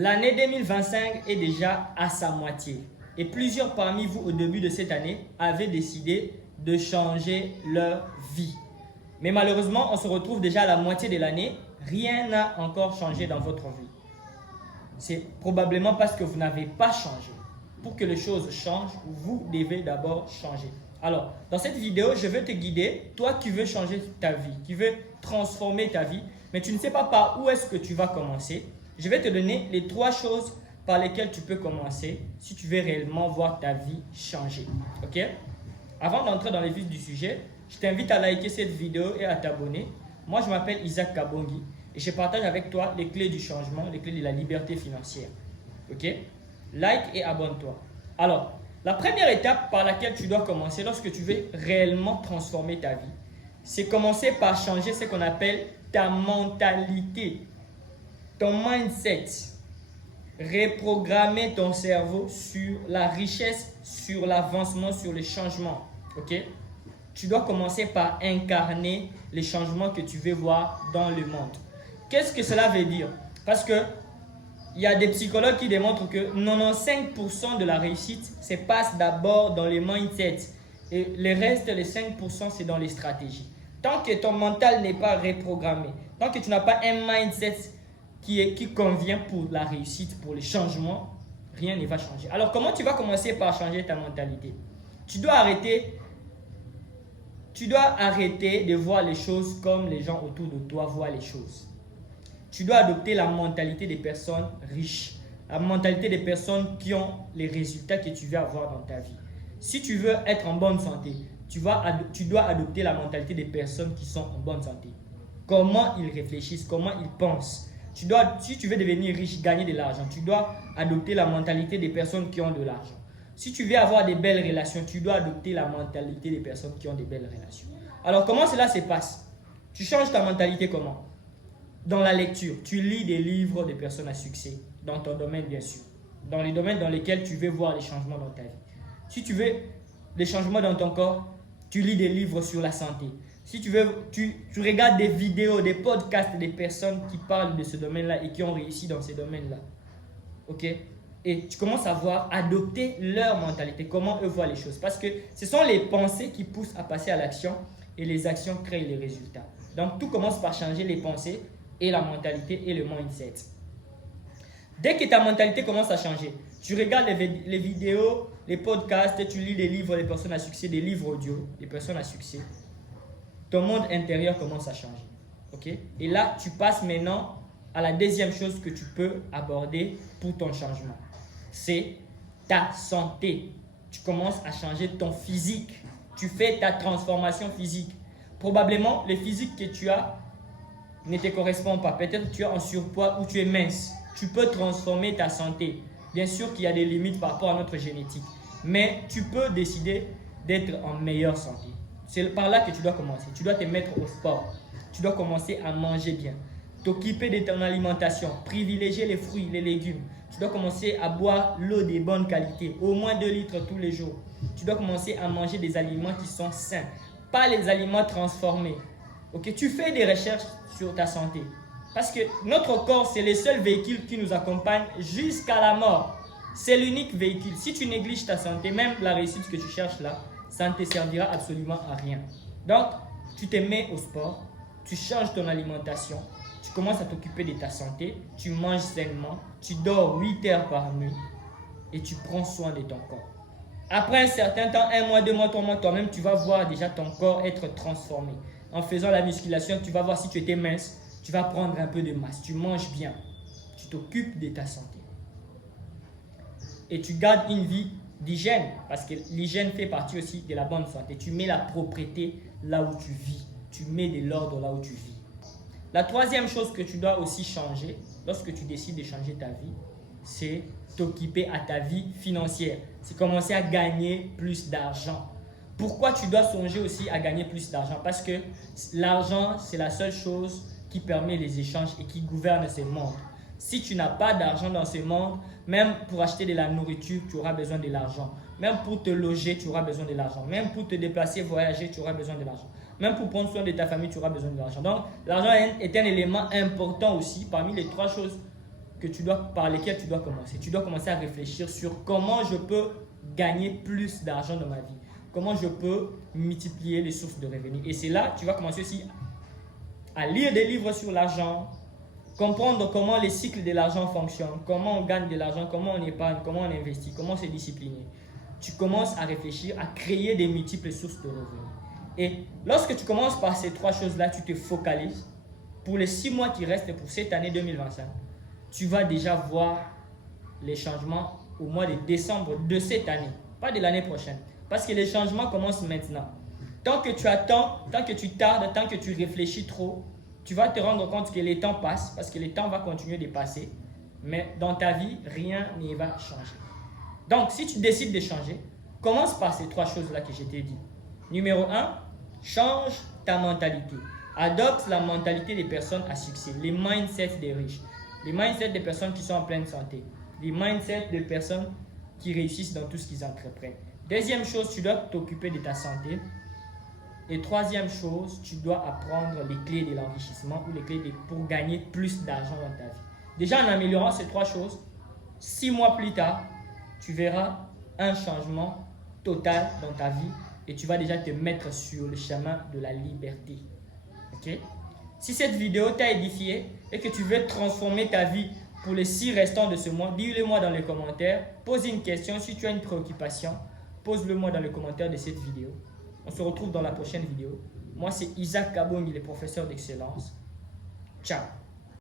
L'année 2025 est déjà à sa moitié et plusieurs parmi vous au début de cette année avaient décidé de changer leur vie. Mais malheureusement, on se retrouve déjà à la moitié de l'année, rien n'a encore changé dans votre vie. C'est probablement parce que vous n'avez pas changé. Pour que les choses changent, vous devez d'abord changer. Alors, dans cette vidéo, je vais te guider, toi qui veux changer ta vie, qui veux transformer ta vie, mais tu ne sais pas par où est-ce que tu vas commencer. Je vais te donner les 3 choses par lesquelles tu peux commencer si tu veux réellement voir ta vie changer. Ok? Avant d'entrer dans les vifs du sujet, je t'invite à liker cette vidéo et à t'abonner. Moi, je m'appelle Isaac Kabongi et je partage avec toi les clés du changement, les clés de la liberté financière. Ok? Like et abonne-toi. Alors, la première étape par laquelle tu dois commencer lorsque tu veux réellement transformer ta vie, c'est commencer par changer ce qu'on appelle ta mentalité, ton mindset. Reprogrammer ton cerveau sur la richesse, sur l'avancement, sur le changement. Ok? Tu dois commencer par incarner les changements que tu veux voir dans le monde. Qu'est-ce que cela veut dire? Parce que il y a des psychologues qui démontrent que 95% de la réussite se passe d'abord dans les mindsets. Et le reste, les 5%, c'est dans les stratégies. Tant que ton mental n'est pas reprogrammé, tant que tu n'as pas un mindset qui convient pour la réussite, pour les changements, rien ne va changer. Alors, comment tu vas commencer par changer ta mentalité? Tu dois arrêter de voir les choses comme les gens autour de toi voient les choses. Tu dois adopter la mentalité des personnes riches, la mentalité des personnes qui ont les résultats que tu veux avoir dans ta vie. Si tu veux être en bonne santé, tu dois adopter la mentalité des personnes qui sont en bonne santé. Comment ils réfléchissent, comment ils pensent. Si tu veux devenir riche, gagner de l'argent, tu dois adopter la mentalité des personnes qui ont de l'argent. Si tu veux avoir des belles relations, tu dois adopter la mentalité des personnes qui ont des belles relations. Alors, comment cela se passe? Tu changes ta mentalité comment? Dans la lecture, tu lis des livres de personnes à succès, dans ton domaine bien sûr, dans les domaines dans lesquels tu veux voir les changements dans ta vie. Si tu veux des changements dans ton corps, tu lis des livres sur la santé. Si tu veux, tu regardes des vidéos, des podcasts des personnes qui parlent de ce domaine-là et qui ont réussi dans ces domaines-là. Ok? Et tu commences à voir, adopter leur mentalité, comment eux voient les choses. Parce que ce sont les pensées qui poussent à passer à l'action et les actions créent les résultats. Donc tout commence par changer les pensées et la mentalité et le mindset. Dès que ta mentalité commence à changer, tu regardes les vidéos, les podcasts, tu lis des livres des personnes à succès, des livres audio des personnes à succès. Ton monde intérieur commence à changer. Okay? Et là, tu passes maintenant à la deuxième chose que tu peux aborder pour ton changement. C'est ta santé. Tu commences à changer ton physique. Tu fais ta transformation physique. Probablement, le physique que tu as ne te correspond pas. Peut-être que tu es en surpoids ou tu es mince. Tu peux transformer ta santé. Bien sûr qu'il y a des limites par rapport à notre génétique. Mais tu peux décider d'être en meilleure santé. C'est par là que tu dois commencer. Tu dois te mettre au sport. Tu dois commencer à manger bien. T'occuper de ton alimentation. Privilégier les fruits, les légumes. Tu dois commencer à boire l'eau de bonne qualité. Au moins 2 litres tous les jours. Tu dois commencer à manger des aliments qui sont sains. Pas les aliments transformés. Okay? Tu fais des recherches sur ta santé. Parce que notre corps, c'est le seul véhicule qui nous accompagne jusqu'à la mort. C'est l'unique véhicule. Si tu négliges ta santé, même la réussite que tu cherches là, ça ne te servira absolument à rien. Donc, tu te mets au sport, tu changes ton alimentation, tu commences à t'occuper de ta santé, tu manges sainement, tu dors 8 heures par nuit et tu prends soin de ton corps. Après un certain temps, 1 mois, 2 mois, 3 mois, toi-même, tu vas voir déjà ton corps être transformé. En faisant la musculation, tu vas voir si tu étais mince, tu vas prendre un peu de masse, tu manges bien, tu t'occupes de ta santé. Et tu gardes une vie d'hygiène, parce que l'hygiène fait partie aussi de la bonne santé. Tu mets la propreté là où tu vis, tu mets de l'ordre là où tu vis. La troisième chose que tu dois aussi changer, lorsque tu décides de changer ta vie, c'est t'occuper à ta vie financière. C'est commencer à gagner plus d'argent. Pourquoi tu dois songer aussi à gagner plus d'argent? Parce que l'argent, c'est la seule chose qui permet les échanges et qui gouverne ce monde. Si tu n'as pas d'argent dans ce monde, même pour acheter de la nourriture, tu auras besoin de l'argent. Même pour te loger, tu auras besoin de l'argent. Même pour te déplacer, voyager, tu auras besoin de l'argent. Même pour prendre soin de ta famille, tu auras besoin de l'argent. Donc, l'argent est un élément important aussi parmi les 3 choses par lesquels tu dois commencer. Tu dois commencer à réfléchir sur comment je peux gagner plus d'argent dans ma vie. Comment je peux multiplier les sources de revenus. Et c'est là, tu vas commencer aussi à lire des livres sur l'argent, comprendre comment les cycles de l'argent fonctionnent, comment on gagne de l'argent, comment on épargne, comment on investit, comment se discipliner. Tu commences à réfléchir, à créer des multiples sources de revenus. Et lorsque tu commences par ces 3 choses-là, tu te focalises. Pour les 6 mois qui restent pour cette année 2025, tu vas déjà voir les changements au mois de décembre de cette année, pas de l'année prochaine. Parce que les changements commencent maintenant. Tant que tu attends, tant que tu tardes, tant que tu réfléchis trop, tu vas te rendre compte que les temps passent, parce que le temps va continuer de passer, mais dans ta vie, rien ne va changer. Donc, si tu décides de changer, commence par ces 3 choses-là que je t'ai dit. Numéro 1, change ta mentalité. Adopte la mentalité des personnes à succès, les mindsets des riches, les mindsets des personnes qui sont en pleine santé, les mindsets des personnes qui réussissent dans tout ce qu'ils entreprennent. Deuxième chose, tu dois t'occuper de ta santé. Et troisième chose, tu dois apprendre les clés de l'enrichissement ou les clés pour gagner plus d'argent dans ta vie. Déjà, en améliorant ces 3 choses, 6 mois plus tard, tu verras un changement total dans ta vie et tu vas déjà te mettre sur le chemin de la liberté. Okay? Si cette vidéo t'a édifié et que tu veux transformer ta vie pour les 6 restants de ce mois, dis-le-moi dans les commentaires. Pose une question. Si tu as une préoccupation, pose-le-moi dans les commentaires de cette vidéo. On se retrouve dans la prochaine vidéo. Moi, c'est Isaac Kabongi, le professeur d'excellence. Ciao.